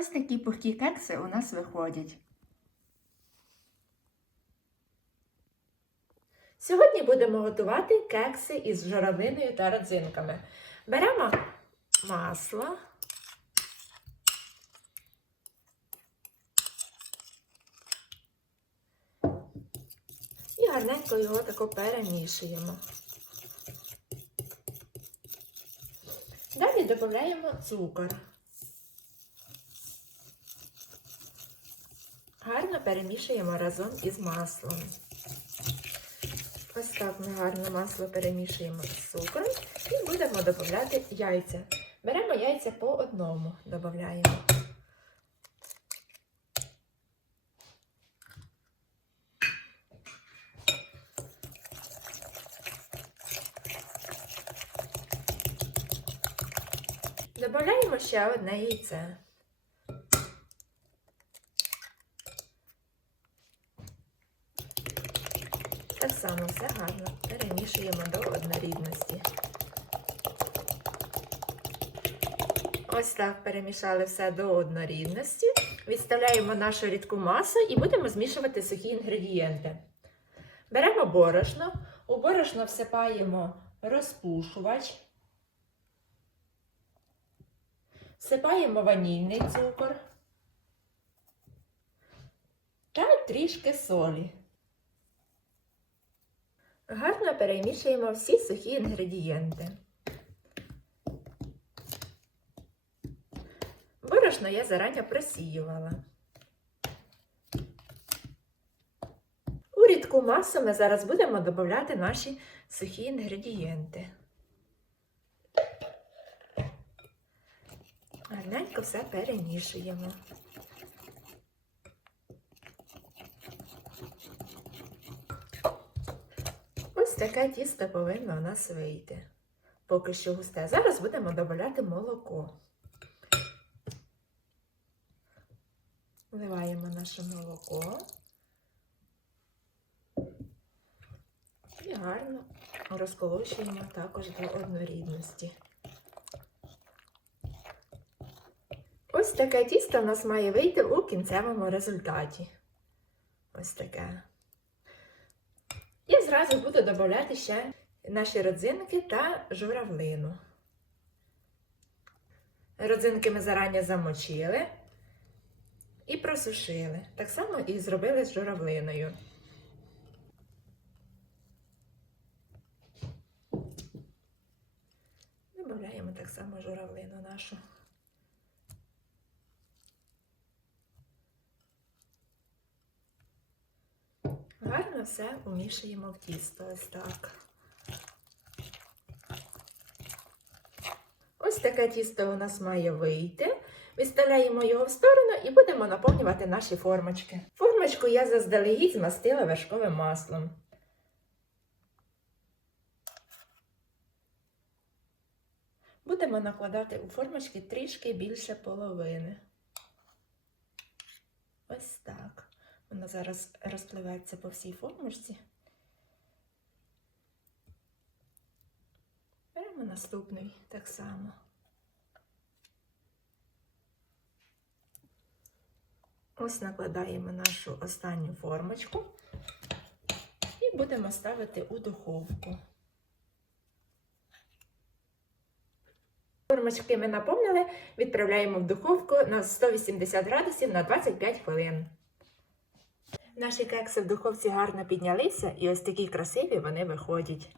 Ось такі пухкі кекси у нас виходять. Сьогодні будемо готувати кекси із журавлиною та родзинками. Беремо масло. І гарненько його тако перемішуємо. Далі додаємо цукор. Гарно перемішуємо разом із маслом. Ось так ми гарно масло перемішуємо з цукром і будемо додати яйця. Беремо яйця по одному, додаємо. Додаємо ще одне яйце. Так само все гарно перемішуємо до однорідності. Ось так перемішали все до однорідності. Відставляємо нашу рідку масу і будемо змішувати сухі інгредієнти. Беремо борошно, у борошно всипаємо розпушувач, всипаємо ванільний цукор та трішки солі. Гарно перемішуємо всі сухі інгредієнти. Борошно я зарані просіювала. У рідку масу ми зараз будемо додати наші сухі інгредієнти. Гарненько все перемішуємо. Ось таке тісто повинно у нас вийти. Поки що густе. Зараз будемо додати молоко. Вливаємо наше молоко і гарно розколочуємо також до однорідності. Ось таке тісто у нас має вийти у кінцевому результаті. Ось таке. Зразу буду додати ще наші родзинки та журавлину. Родзинки ми зарані замочили і просушили. Так само і зробили з журавлиною. Додаємо так само журавлину нашу. Гарно все умішуємо в тісто. Ось так. Ось таке тісто у нас має вийти. Відставляємо його в сторону і будемо наповнювати наші формочки. Формочку я заздалегідь змастила вершковим маслом. Будемо накладати у формочки трішки більше половини. Ось так. Воно зараз розпливається по всій формочці. Беремо наступний так само. Ось накладаємо нашу останню формочку і будемо ставити у духовку. Формочки ми наповнили, відправляємо в духовку на 180 градусів на 25 хвилин. Наші кекси в духовці гарно піднялися і ось такі красиві вони виходять.